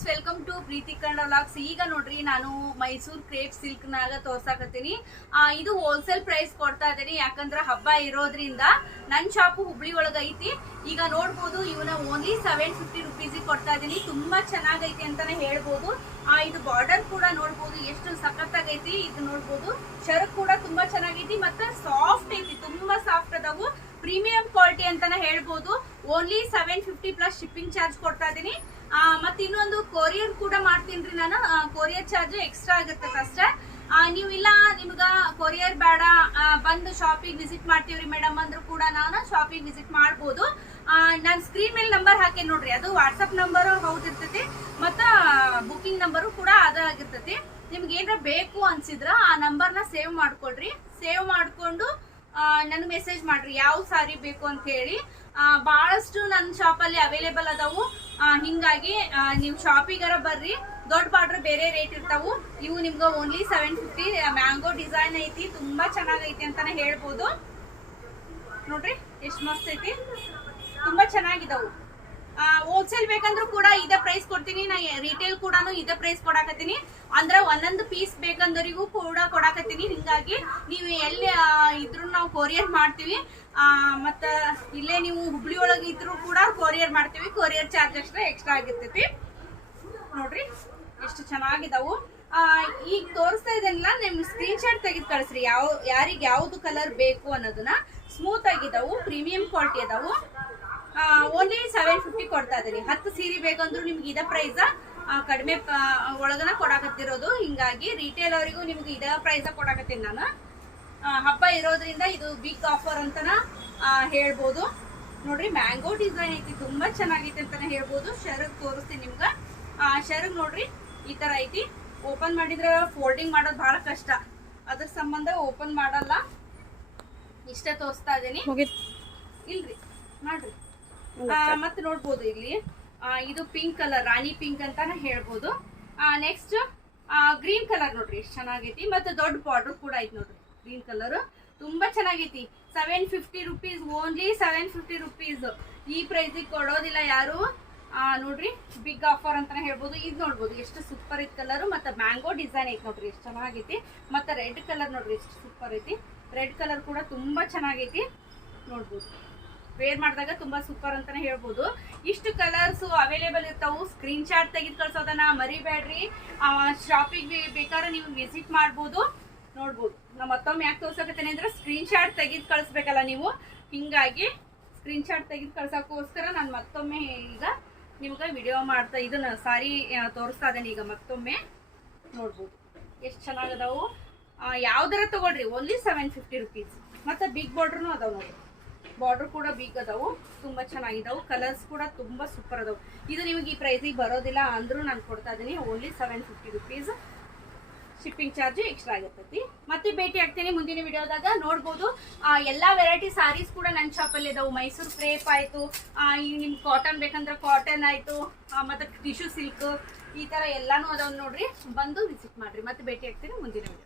Friends welcome to Preethi Kannada vlogs ಈಗ ನೋಡ್ರಿ ನಾನು ಮೈಸೂರು ಕ್ರೇಪ್ ಸಿಲ್ಕ್ ನಾಗ ತೋರ್ಸಾಕತ್ತೀನಿ. ಇದು ಹೋಲ್ಸೇಲ್ ಪ್ರೈಸ್ ಕೊಡ್ತಾ ಇದೀನಿ ಯಾಕಂದ್ರೆ ಹಬ್ಬ ಇರೋದ್ರಿಂದ ನನ್ ಶಾಪ್ ಹುಬ್ಳಿ ಒಳಗ ಐತಿ. ಈಗ ನೋಡ್ಬೋದು ಇವನ ಓನ್ಲಿ ಸೆವೆನ್ ಫಿಫ್ಟಿ ರುಪೀಸಿಗೆ ಕೊಡ್ತಾ ಇದೀನಿ ತುಂಬಾ ಚೆನ್ನಾಗೈತಿ ಅಂತಾನೆ ಹೇಳ್ಬೋದು. ಆ, ಇದು ಬಾರ್ಡರ್ ಕೂಡ ನೋಡ್ಬೋದು ಎಷ್ಟು ಸಖತ್ತಾಗೈತಿ. ಇದು ನೋಡ್ಬೋದು ಶರ್ಟ್ ಕೂಡ ತುಂಬಾ ಚೆನ್ನಾಗೈತಿ. ಮತ್ತೆ ಸಾಫ್ಟ್ ಐತಿ ತುಂಬಾ ಸಾಫ್ಟ್ ಅದಾವು. ಪ್ರೀಮಿಯಂ ಕ್ವಾಲಿಟಿ ಅಂತಾನೆ ಹೇಳ್ಬೋದು. Only seven fifty plus shipping charge ಕೊಡ್ತಾ ಇದೀನಿ ಆ, ಮತ್ತೆ ಇನ್ನೊಂದು ಕೊರಿಯರ್ ಕೂಡ ಮಾಡ್ತೀನಿ ನಾನು. ಕೊರಿಯರ್ ಚಾರ್ಜ್ ಎಕ್ಸ್ಟ್ರಾ ಆಗುತ್ತೆ ಫಸ್ಟ್ ನೀವು ಇಲ್ಲ, ನಿಮ್ಗ ಕೊರಿಯರ್ ಬೇಡ. ಬಂದು ಶಾಪಿಗೆ ವಿಸಿಟ್ ಮಾಡ್ತೀವ್ರಿ ಮೇಡಮ್ ಅಂದ್ರೂ ಕೂಡ ನಾನು ಶಾಪಿಂಗ್ ವಿಸಿಟ್ ಮಾಡ್ಬೋದು. ನಾನು ಸ್ಕ್ರೀನ್ ಮೇಲೆ ನಂಬರ್ ಹಾಕಿ ನೋಡ್ರಿ. ಅದು ವಾಟ್ಸಪ್ ನಂಬರ್ ಹೌದಿರ್ತೈತಿ. ಮತ್ತ ಬುಕಿಂಗ್ ನಂಬರು ಕೂಡ ಅದ ಆಗಿರ್ತೈತಿ. ನಿಮ್ಗೆ ಏನಾರ ಬೇಕು ಅನ್ಸಿದ್ರ ಆ ನಂಬರ್ನ ಸೇವ್ ಮಾಡ್ಕೊಡ್ರಿ ಸೇವ್ ಮಾಡ್ಕೊಂಡು ನನಗೆ ಮೆಸೇಜ್ ಮಾಡ್ರಿ, ಯಾವ ಸಾರಿ ಬೇಕು ಅಂತ ಹೇಳಿ. ಬಹಳಷ್ಟು ನನ್ನ ಶಾಪಲ್ಲಿ ಅವೈಲೇಬಲ್ ಅದಾವು. ಹಿಂಗಾಗಿ ನೀವು ನೀವು ಶಾಪಿಗಾರ ಬರ್ರಿ. ದೊಡ್ಡ ಬಾರ್ಡ್ರ್ ಬೇರೆ ರೇಟ್ ಇರ್ತಾವು. ಇವು ನಿಮ್ಗೆ only seven fifty mango design ಐತಿ, ತುಂಬಾ ಚೆನ್ನಾಗೈತಿ ಅಂತಾನೆ ಹೇಳ್ಬೋದು. ನೋಡ್ರಿ, ಎಷ್ಟು ಮಸ್ತ್ ಐತಿ. ತುಂಬಾ ಚೆನ್ನಾಗಿದಾವು. ಹೋಲ್ಸೇಲ್ ಬೇಕಂದ್ರೂ ಕೂಡ ಇದೇ ಪ್ರೈಸ್ ಕೊಡ್ತೀನಿ. ನಾ ರಿಟೇಲ್ ಕೂಡ ಇದೇ ಪ್ರೈಸ್ ಕೊಡಾಕತ್ತೀನಿ. ಅಂದ್ರೆ ಒಂದೊಂದು ಪೀಸ್ ಬೇಕಂದರಿಗೂ ಕೂಡ ಕೊಡಾಕತ್ತೀನಿ. ಹಿಂಗಾಗಿ ನೀವು ಎಲ್ಲಿ ಇದ್ರು ನಾವು ಕೊರಿಯರ್ ಮಾಡ್ತೀವಿ. ಮತ್ತ ಇಲ್ಲೇ ನೀವು ಹುಬ್ಳಿ ಒಳಗೆ ಇದ್ರು ಕೂಡ ಕೊರಿಯರ್ ಮಾಡ್ತೀವಿ. ಕೊರಿಯರ್ ಚಾರ್ಜ್ ಅಷ್ಟೇ ಎಕ್ಸ್ಟ್ರಾ ಆಗಿರ್ತೈತಿ. ನೋಡ್ರಿ, ಎಷ್ಟು ಚೆನ್ನಾಗಿದಾವು. ಈಗ ತೋರಿಸ್ತಾ ಇದೆಲ್ಲ ನಿಮ್ ಸ್ಕ್ರೀನ್ ಶಾಟ್ ತೆಗೆದು ಕಳಿಸ್ರಿ. ಯಾವ, ಯಾರಿಗೆ ಯಾವ್ದು ಕಲರ್ ಬೇಕು ಅನ್ನೋದನ್ನ. ಸ್ಮೂತ್ ಆಗಿದಾವು ಪ್ರೀಮಿಯಂ ಕ್ವಾಲಿಟಿ ಅದಾವು. ಓನ್ಲಿ ಸೆವೆನ್ ಫಿಫ್ಟಿ ಕೊಡ್ತಾ ಇದೀನಿ ಹತ್ತು ಸೀರೆ ಬೇಕಂದ್ರೂ ನಿಮ್ಗೆ ಇದ ಪ್ರೈಸ್ ಕಡಿಮೆ ಒಳಗನ ಕೊಡಾಕತ್ತಿರೋದು. ಹಿಂಗಾಗಿ ರಿಟೇಲ್ ಅವರಿಗೂ ನಿಮ್ಗೆ ಇದ ಪ್ರೈಸ ಕೊಡಾಕತ್ತೀನಿ ನಾನು. ಹಬ್ಬ ಇರೋದ್ರಿಂದ ಇದು ಬಿಗ್ ಆಫರ್ ಅಂತನ ಆ, ಹೇಳ್ಬೋದು. ನೋಡ್ರಿ ಮ್ಯಾಂಗೋ ಡಿಸೈನ್ ಐತಿ ತುಂಬಾ ಚೆನ್ನಾಗೈತಿ ಅಂತಾನೆ ಹೇಳ್ಬೋದು. ಶರಗ್ ತೋರಿಸ್ತೀನಿ ನಿಮ್ಗ. ಶರಗ್ ನೋಡ್ರಿ ಈ ತರ ಐತಿ. ಓಪನ್ ಮಾಡಿದ್ರೆ ಫೋಲ್ಡಿಂಗ್ ಮಾಡೋದು ಬಹಳ ಕಷ್ಟ. ಅದ್ರ ಸಂಬಂಧ ಓಪನ್ ಮಾಡಲ್ಲ. ಇಷ್ಟೇ ತೋರಿಸ್ತಾ ಇದೀನಿ ಇಲ್ರಿ ಮಾಡ್ರಿ. ಮತ್ತೆ ನೋಡ್ಬೋದು ಇಲ್ಲಿ. ಆ, ಇದು ಪಿಂಕ್ ಕಲರ್ ರಾಣಿ ಪಿಂಕ್ ಅಂತಾನೆ ಹೇಳ್ಬೋದು. ನೆಕ್ಸ್ಟ್ ಗ್ರೀನ್ ಕಲರ್ ನೋಡ್ರಿ ಎಷ್ಟು ಚೆನ್ನಾಗೈತಿ. ಮತ್ತೆ ದೊಡ್ಡ ಬಾರ್ಡರ್ ಕೂಡ ಐತಿ ನೋಡ್ರಿ ಗ್ರೀನ್ ಕಲರ್ ತುಂಬಾ ಚೆನ್ನಾಗೈತಿ. Seven fifty rupees only seven fifty rupees ಈ ಪ್ರೈಸಿಗೆ ಕೊಡೋದಿಲ್ಲ ಯಾರು? ಆ, ನೋಡ್ರಿ ಬಿಗ್ ಆಫರ್ ಅಂತ ಹೇಳ್ಬೋದು. ಇದು ನೋಡ್ಬೋದು ಎಷ್ಟು ಸೂಪರ್ ಐತಿ ಕಲರ್ ಮತ್ತೆ ಮ್ಯಾಂಗೋ ಡಿಸೈನ್ ಐತಿ ನೋಡ್ರಿ ಎಷ್ಟು ಚೆನ್ನಾಗೈತಿ. ಮತ್ತೆ ರೆಡ್ ಕಲರ್ ನೋಡ್ರಿ ಎಷ್ಟು ಸೂಪರ್ ಐತಿ. ರೆಡ್ ಕಲರ್ ಕೂಡ ತುಂಬಾ ಚೆನ್ನಾಗೈತಿ. ನೋಡ್ಬೋದು. ವೇರ್ ಮಾಡಿದಾಗ ತುಂಬಾ ಸೂಪರ್ ಅಂತಾನೆ ಹೇಳ್ಬೋದು. ಇಷ್ಟು ಕಲರ್ಸ್ ಅವೈಲೇಬಲ್ ಇರ್ತಾವು. ಸ್ಕ್ರೀನ್ ಶಾಟ್ ತೆಗೆದು ಕಳ್ಸೋದನ್ನ ಮರಿಬೇಡ್ರಿ. ಶಾಪಿಗೆ ಬೇಕಾದ್ರೆ ನೀವು ವಿಸಿಟ್ ಮಾಡ್ಬೋದು. ನೋಡ್ಬೋದು. ನಾ ಮತ್ತೊಮ್ಮೆ ಯಾಕೆ ತೋರ್ಸಕತ್ತೇನೆ ಅಂದ್ರೆ ಸ್ಕ್ರೀನ್ ಶಾಟ್ ತೆಗೆದು ಕಳಿಸ್ಬೇಕಲ್ಲ ನೀವು. ಹಿಂಗಾಗಿ ಸ್ಕ್ರೀನ್ ಶಾಟ್ ತೆಗೆದು ಕಳ್ಸೋಕ್ಕೋಸ್ಕರ ನಾನು ಮತ್ತೊಮ್ಮೆ ಈಗ ನಿಮ್ಗೆ ವಿಡಿಯೋ ಮಾಡ್ತಾ ಇದನ್ನ ಸಾರಿ ತೋರಿಸ್ತಾ ಇದ್ದೇನೆ ಈಗ ಮತ್ತೊಮ್ಮೆ. ನೋಡ್ಬೋದು. ಎಷ್ಟು ಚೆನ್ನಾಗದಾವು ಯಾವ್ದಾರ ತಗೊಳ್ರಿ. ಓನ್ಲಿ ಸೆವೆನ್ ಫಿಫ್ಟಿ ರುಪೀಸ್ ಮತ್ತೆ ಬಿಗ್ ಬಾರ್ಡ್ರೂ ಅದಾವ ನೋಡಿ ಬಾರ್ಡರ್ ಕೂಡ ಬೀಗ್ ಅದಾವು ತುಂಬಾ ಚೆನ್ನಾಗಿದಾವು ಕಲರ್ಸ್ ಕೂಡ ತುಂಬಾ ಸೂಪರ್ ಅದಾವು. ಇದು ನಿಮಗೆ ಈ ಪ್ರೈಸಿಗೆ ಬರೋದಿಲ್ಲ ಅಂದ್ರೂ ನಾನು ಕೊಡ್ತಾ ಇದ್ದೀನಿ only seven fifty rupees shipping charge extra ಆಗಿರ್ತೈತಿ. ಮತ್ತೆ ಭೇಟಿ ಆಗ್ತೀನಿ ಮುಂದಿನ ವಿಡಿಯೋದಾಗ. ನೋಡ್ಬೋದು ಎಲ್ಲಾ ವೆರೈಟಿ ಸಾರೀಸ್ ಕೂಡ ನನ್ನ ಶಾಪಲ್ಲಿ ಇದಾವೆ. ಮೈಸೂರು ಕ್ರೇಪ್ ಆಯ್ತು ಆ, ಈ ನಿಮ್ಗೆ ಕಾಟನ್ ಬೇಕಂದ್ರೆ ಕಾಟನ್ ಆಯ್ತು ಮತ್ತು ಟಿಶ್ಯೂ ಸಿಲ್ಕ್ ಈ ತರ ಎಲ್ಲಾನು ಅದಾವೆ ನೋಡ್ರಿ. ಬಂದು ವಿಸಿಟ್ ಮಾಡ್ರಿ. ಮತ್ತೆ ಭೇಟಿ ಆಗ್ತೀನಿ ಮುಂದಿನ ವಿಡಿಯೋ.